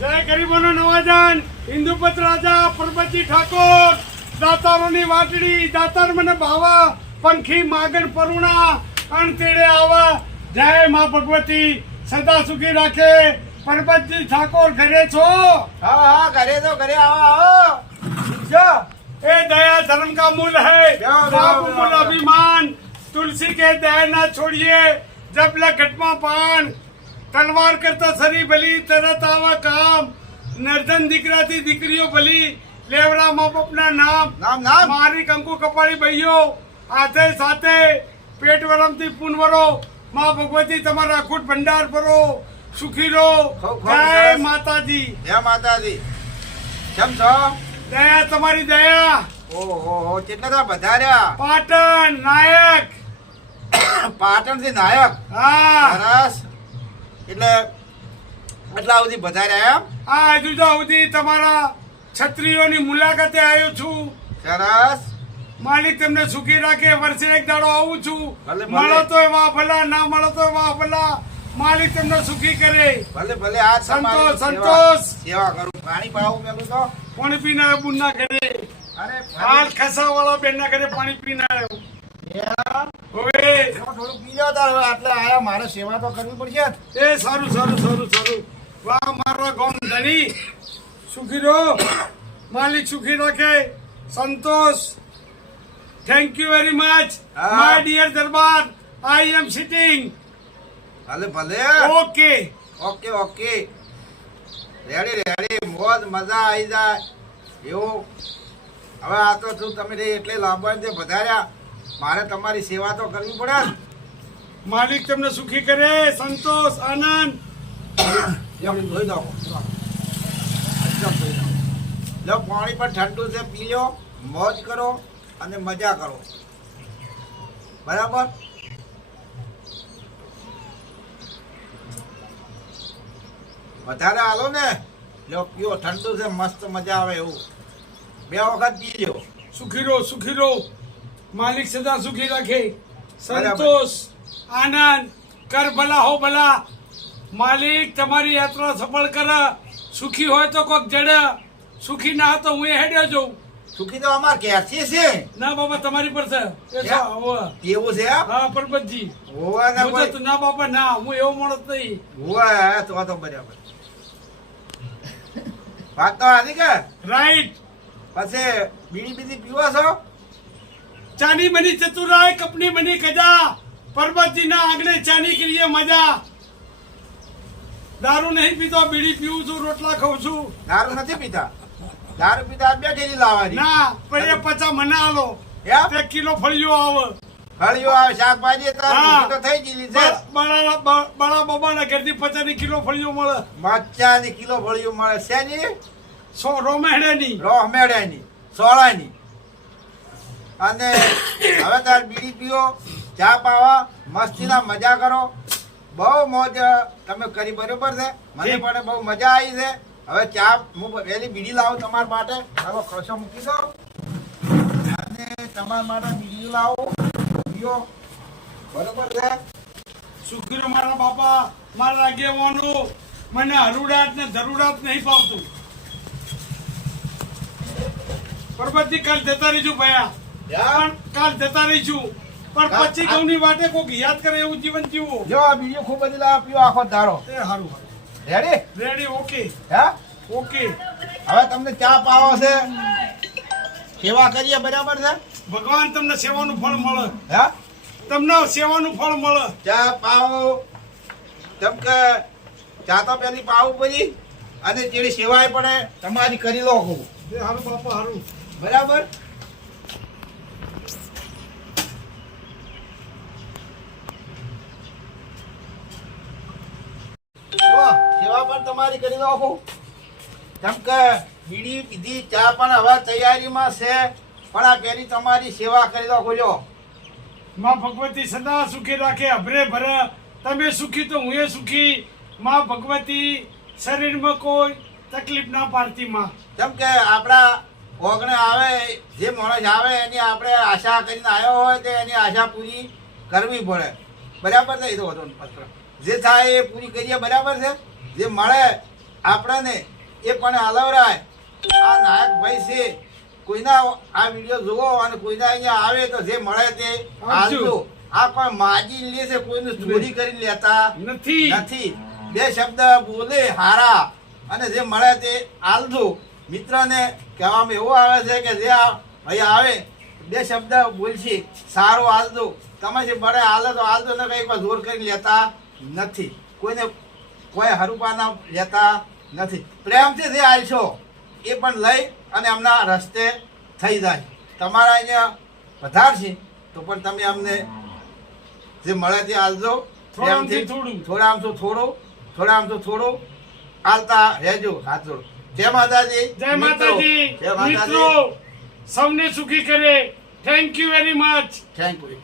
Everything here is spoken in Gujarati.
જય ગરીબોનો નવાજાન હિન્દુપત રાજા પરબતજી ઠાકોર દાતારોની વાટડી દાતાર મને ભાવા પંખી માગણ પરુણા અણતેડે આવા જય માં ભગવતી સદા સુખી રાખે પરબતજી ઠાકોર ઘરે છો હા હા ઘરે તો ઘરે આવો આવો જો ए दया धर्म का मूल है जाओ, पाप जाओ, मूल जाओ। अभिमान तुलसी के दया ना छोड़िए जब लग घटमा पान તલવાર કરતા સરી ભલી તરત આવા કામ. નર્ધન દીકરાથી દીકરીઓ ભલી લેવડા મા બાપના નામ. નામ નામ. મારી કંકુ કપાળી ભાઈઓ આજે સાથે પેટ વરમથી પૂનવરો મા ભગવતી તમારા અખૂટ ભંડાર ભરો. સુખી રહો. જય માતાજી. જય માતાજી. કેમ છો? દયા તમારી દયા. ઓહો કેટલા તો વધાર્યા. પાટણ નાયક. પાટણથી નાયક. હા. સરસ. એટલે આટલા સુધી વધાર્યા એમ? આ હજુ તો સુધી તમારા છત્રીઓની મુલાકાતે આવ્યો છું. સરસ. માલિક તમને સુખી રાખે વર્ષે એક દાડો આવું છું. મળો તો એવા ભલા ના મળો તો એવા ભલા. માલિક તમને સુખી કરે. ભલે ભલે આ સંતોષ, સંતોષ. સેવા કરું. પાણી પાવું મેં તો? પાણી પીને આવ્યો બુનના કરે અરે હાલ ખસા વાળો બેન ના ઘરે પાણી પીને આવ્યો સુખી રહો સંતોષ thank you very much. My dear Darbar I am sitting ભલે ભલે okay okay okay ready ready મોજ મજા આવી જાય એવું હવે આ તો શું તમે એટલે લાંબા વધાર્યા મારે તમારી સેવા તો કરવી પડે. માલિક તમને સુખી કરે સંતોષ આનંદ. ધોઈ દો. લ્યો, પાણી પણ ઠંડુ છે પી લો મોજ કરો અને મજા કરો. બરાબર? વધારે હાલો ને. લો પીઓ ઠંડુ છે મસ્ત મજા આવે એવું. બે વખત પી લ્યો. સુખી રહો સુખી રહો. માલિક સદા સુખી રાખે. સંતોષ આનંદ કર ભલા હો ભલા. માલિક તમારી યાત્રા સફળ કરે. સુખી હોય તો કોક જડે. સુખી ના તો હું હેડ્યો જઉં. સુખી તો અમાર ક્યાંથી છે ના બાબા તમારી પર છે. એવું છે હા પરબતજી. હોવે ને. તો ના બાપા ના હું એવો માણસ નહીં. હોવે, તો તો બરાબર. વાત તો આની કે રાઈટ પછી બીડી બીજી પીવા છો? ચાની બની ચતુરાય કપની બની કજા પરબતજી ના આગળ ચાની કરીએ મજા દારૂ નહીં પીતો બીડી પીવું છું રોટલા ખાઉં છું દારૂ નથી પીતા દારૂ પીતા બેઠેલી લાવવાની ના પણ એ પચા મને આલો એક કિલો ફળિયો આવે ફળિયો આવે શાકભાજી તો થઈ છે. બળા બળા બાબાના ઘરથી પચાની કિલો ફળિયો મળે. મરચાની કિલો ફળિયો મળે. શેની? સો રોમેહણેની. રોહ મેળાની સોળાની. અને હવે તાર બીડી પીઓ ચા પાવા મસ્તીના મજા કરો. બહુ મોજ તમે કરી બરોબર છે. મને પણ બહુ મજા આવી છે. હવે ચા હું પહેલી બીડી લાવું તમારા માટે. હવે ખર્ચો મૂકી દો અને તમારા માટે બીડી લાવો. પીઓ. બરોબર છે? શુક્ર મારા બાપા મારા આગેવાનો મને હરુડાટ ને ધરુડાટ નહીં પાવતું પરબતથી કાલ જતા રહીશું ભયા. પણ કાલ જતા રહીશું. પણ પછી ઘઉંની વાટે કોક યાદ કરે એવું જીવન જીવો જો આ બીડી ખૂબ બધી લાવો પીઓ આખો ધારો. એ સારું રેડી રેડી ઓકે હે? ઓકે હવે તમને ચા પાવો છે. સેવા કરીએ બરાબર છે? ભગવાન તમને સેવાનું ફળ મળે. હે? તમને સેવાનું ફળ મળે. ચા પાવો. જેમ કે ચા તો પેલી પાવું પડી અને જેની સેવાય પડે તમારી કરી લો સારું બાપા સારું બરાબર જો, સેવા પણ તમારી કરી લો કેમ કે બીડી પીધી ચા પણ હવે તૈયારીમાં છે. પણ આ પેલી તમારી સેવા કરી લો ખોલ્યો માં ભગવતી સદા સુખી રાખે અભરે ભરે. તમે સુખી તો હું સુખી. માં ભગવતી શરીરમાં કોઈ તકલીફ ના પાડતી માં. જેમ કે આપણા ઓગણે આવે જે માણસ આવે એની આપણે આશા કરીને આવ્યો હોય તો એની આશા પૂરી કરવી પડે. બરાબર છે એ તો વધુ પત્ર. જે થાય એ પૂરી કરીએ બરાબર છે? જે મળે આપણને એ પણ હલવરાય? આ નાયક ભાઈ છે. કોઈના આ વીડિયો જુઓ અને કોઈના અહીંયા આવે તો જે મળે તે હાલજો. આ કોઈ માજી લે છે કોઈનું ચોરી કરી લેતા નથી. નથી. બે શબ્દ બોલે હારા. અને જે મળે તે આલજો મિત્રને કહેવામાં એવું આવે છે કે જે આ ભાઈ આવે બે શબ્દ બોલશે સારો આલજો તમે જે મળે હાલે તો હાલજો ને કંઈક કોઈ જોર કરી લેતા નથી. કોઈને કોઈ હરુપાના લેતા નથી. પ્રેમથી જે આલશો એ પણ લઈ અને એમના રસ્તે થઈ જાય. તમારા અહીંયા વધારશે તો પણ તમે અમને જે મળે તે આલજો. પ્રેમથી થોડું. થોડા આમથી થોડું થોડા આમથી થોડું આલતા રહેજો હાથ જોડો. જય માતાજી જય માતાજી જય માતાજી. સૌને સુખી કરે. Thank you very much thank you